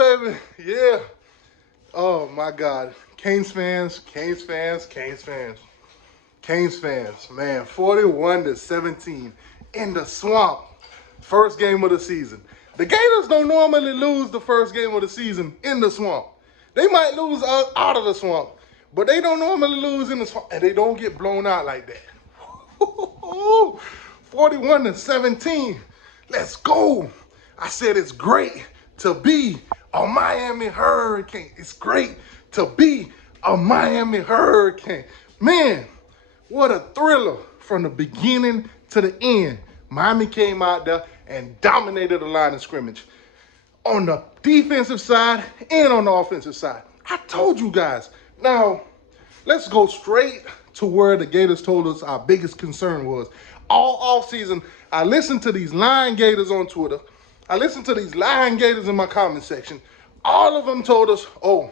baby. Yeah. Oh, my God. Canes fans, Canes fans, Canes fans. Canes fans, man, 41-17 in the swamp. First game of the season. The Gators don't normally lose the first game of the season in the swamp. They might lose out of the swamp, but they don't normally lose in the swamp, and they don't get blown out like that. 41-17. Let's go. I said it's great to be a Miami Hurricane. It's great to be a Miami Hurricane. Man, what a thriller from the beginning to the end. Miami came out there and dominated the line of scrimmage on the defensive side and on the offensive side. I told you guys. Now, let's go straight to where the Gators told us our biggest concern was. All offseason, I listened to these Lion Gators on Twitter. I listened to these Lion Gators in my comment section. All of them told us, oh,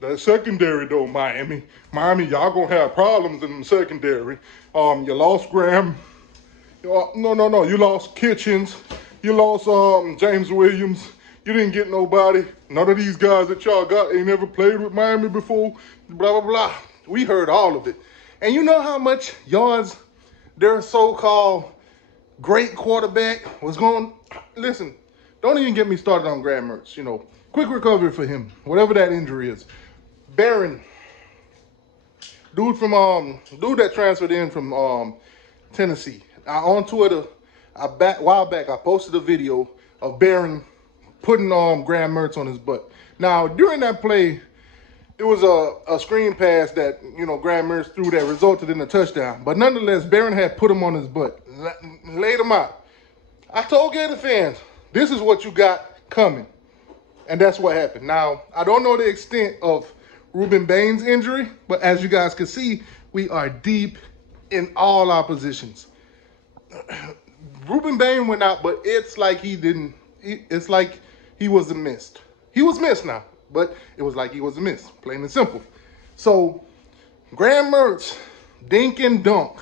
the secondary though, Miami, y'all gonna have problems in the secondary. You lost Graham. No. You lost Kitchens. You lost James Williams. You didn't get nobody. None of these guys that y'all got ain't never played with Miami before. Blah, blah, blah. We heard all of it. And you know how much yards their so-called great quarterback was going? Listen, don't even get me started on Graham Mertz. You know, quick recovery for him, whatever that injury is. Barron, dude that transferred in from Tennessee. On Twitter, a while back, I posted a video of Barron putting Graham Mertz on his butt. Now, during that play, it was a screen pass that, Graham Mertz threw that resulted in a touchdown. But nonetheless, Barron had put him on his butt, laid him out. I told Gator fans, this is what you got coming. And that's what happened. Now, I don't know the extent of Ruben Bain's injury, but as you guys can see, we are deep in all our positions. Ruben Bain went out, but it's like it's like he was missed. He was missed now, but it was like he was missed, plain and simple. So, Graham Mertz, dink and dunk,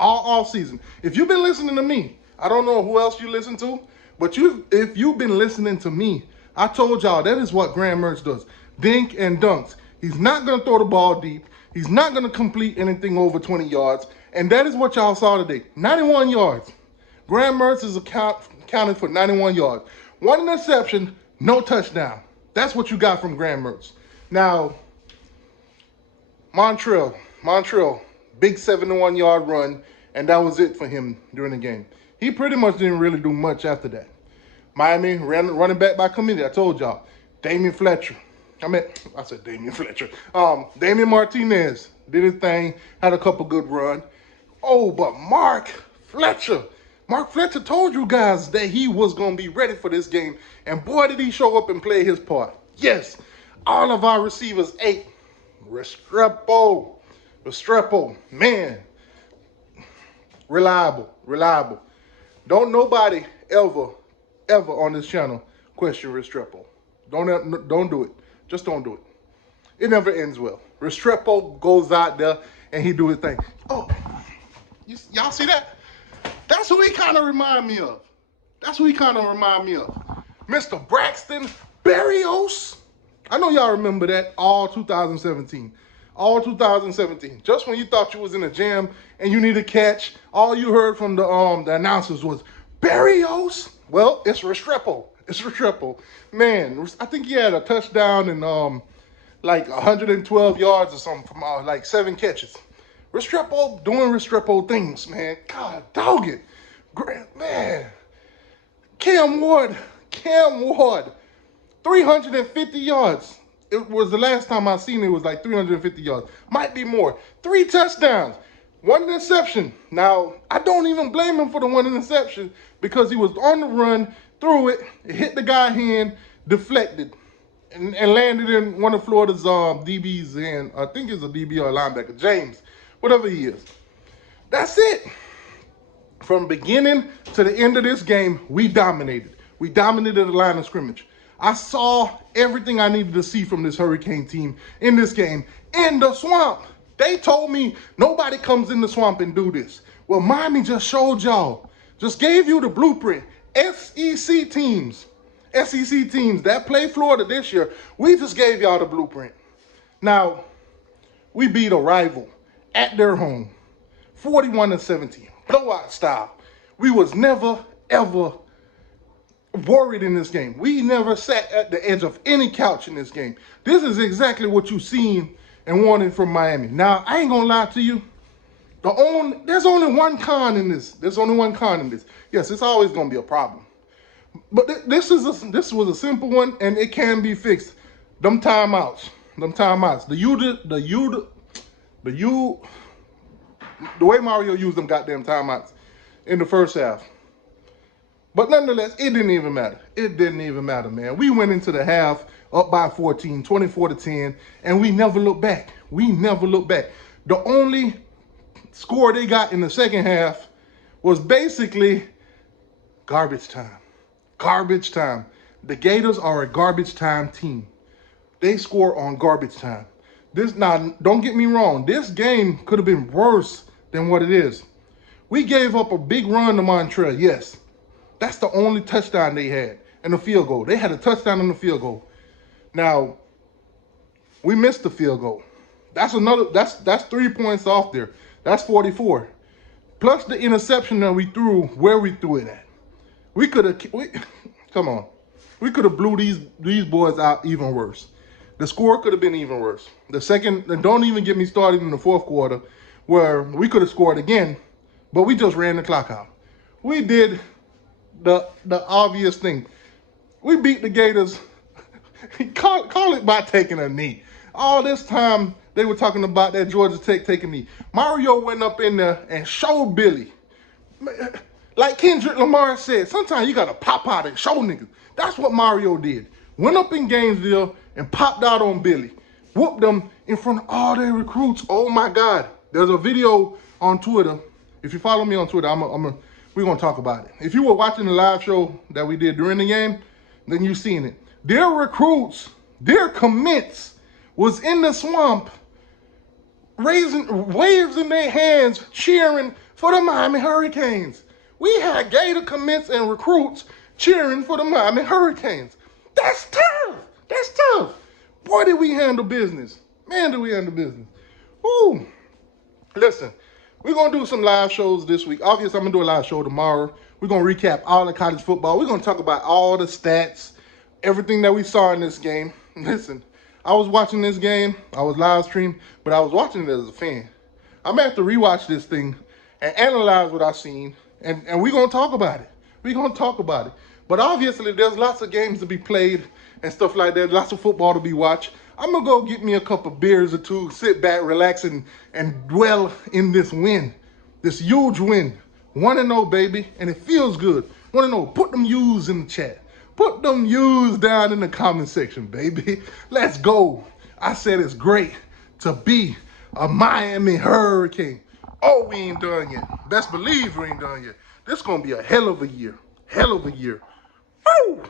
all season. If you've been listening to me, I don't know who else you listen to, but if you've been listening to me, I told y'all that is what Graham Mertz does. Dink and dunks. He's not going to throw the ball deep. He's not going to complete anything over 20 yards. And that is what y'all saw today. 91 yards. Graham Mertz is accounted for 91 yards. One interception, no touchdown. That's what you got from Graham Mertz. Now, Montrell, big 71-yard run, and that was it for him during the game. He pretty much didn't really do much after that. Miami running back by committee. I told y'all. Damian Martinez did his thing, had a couple good runs. Oh, but Mark Fletcher told you guys that he was going to be ready for this game. And boy, did he show up and play his part. Yes, all of our receivers ate. Restrepo, man, reliable. Don't nobody ever on this channel question Restrepo. Don't do it. Just don't do it. It never ends well. Restrepo goes out there and he do his thing. Oh, y'all see that? That's who he kind of remind me of. Mr. Braxton Berrios. I know y'all remember that all 2017. Just when you thought you was in a jam and you need a catch, all you heard from the announcers was Berrios. Well, it's Restrepo. Man, I think he had a touchdown and like 112 yards or something from like 7 catches. Restrepo doing Restrepo things, man. God, dog it. Man. Cam Ward, 350 yards. It was the last time I seen it was like 350 yards. Might be more. 3 touchdowns. 1 interception. Now, I don't even blame him for the 1 interception because he was on the run, threw it hit the guy's hand, deflected, and landed in one of Florida's DB's hand. I think it's a DB or a linebacker, James, whatever he is. That's it. From beginning to the end of this game, we dominated. We dominated the line of scrimmage. I saw everything I needed to see from this Hurricane team in this game in the swamp. They told me nobody comes in the swamp and do this. Well, Miami just showed y'all, just gave you the blueprint. SEC teams SEC teams that play Florida this year, we just gave y'all the blueprint. Now, we beat a rival at their home, 41-17, blowout style. We was never, ever worried in this game. We never sat at the edge of any couch in this game. This is exactly what you've seen and wanted from Miami. Now, I ain't gonna lie to you. There's only one con in this. Yes, it's always gonna be a problem. But this was a simple one, and it can be fixed. Them timeouts. The way Mario used them goddamn timeouts in the first half. But nonetheless, it didn't even matter. It didn't even matter, man. We went into the half up by 14, 24-10, and we never looked back. The only score they got in the second half was basically garbage time. Garbage time. The Gators are a garbage time team. They score on garbage time. Now, don't get me wrong. This game could have been worse than what it is. We gave up a big run to Montreal, yes. That's the only touchdown they had, and a field goal. They had a touchdown and a field goal. Now, we missed the field goal. That's 3 points off there. That's 44. Plus the interception that we threw, where we threw it at. We could have blew these boys out even worse. The score could have been even worse. And don't even get me started in the fourth quarter, where we could have scored again, but we just ran the clock out. We did the obvious thing. We beat the Gators. Call it by taking a knee. All this time they were talking about that Georgia Tech taking a knee. Mario went up in there and showed Billy. Like Kendrick Lamar said, sometimes you gotta pop out and show niggas. That's what Mario did. Went up in Gainesville and popped out on Billy. Whooped them in front of all their recruits. Oh my God. There's a video on Twitter. If you follow me on Twitter, we're gonna talk about it. If you were watching the live show that we did during the game, then you've seen it. Their recruits, their commits was in the swamp, raising waves in their hands, cheering for the Miami Hurricanes. We had Gator commits and recruits cheering for the Miami Hurricanes. That's tough. Boy, did we handle business. Man, did we handle business. Ooh. Listen, we're going to do some live shows this week. Obviously, I'm going to do a live show tomorrow. We're going to recap all the college football. We're going to talk about all the stats, everything that we saw in this game. Listen, I was watching this game. I was live streaming, but I was watching it as a fan. I'm going to have to rewatch this thing and analyze what I've seen, and we're going to talk about it. But obviously, there's lots of games to be played and stuff like that, lots of football to be watched. I'm going to go get me a couple of beers or two, sit back, relax, and dwell in this win, this huge win. 1-0, baby, and it feels good. 1-0, put them U's in the chat. Put them U's down in the comment section, baby. Let's go. I said it's great to be a Miami Hurricane. Oh, we ain't done yet. Best believe we ain't done yet. This is going to be a hell of a year. Woo!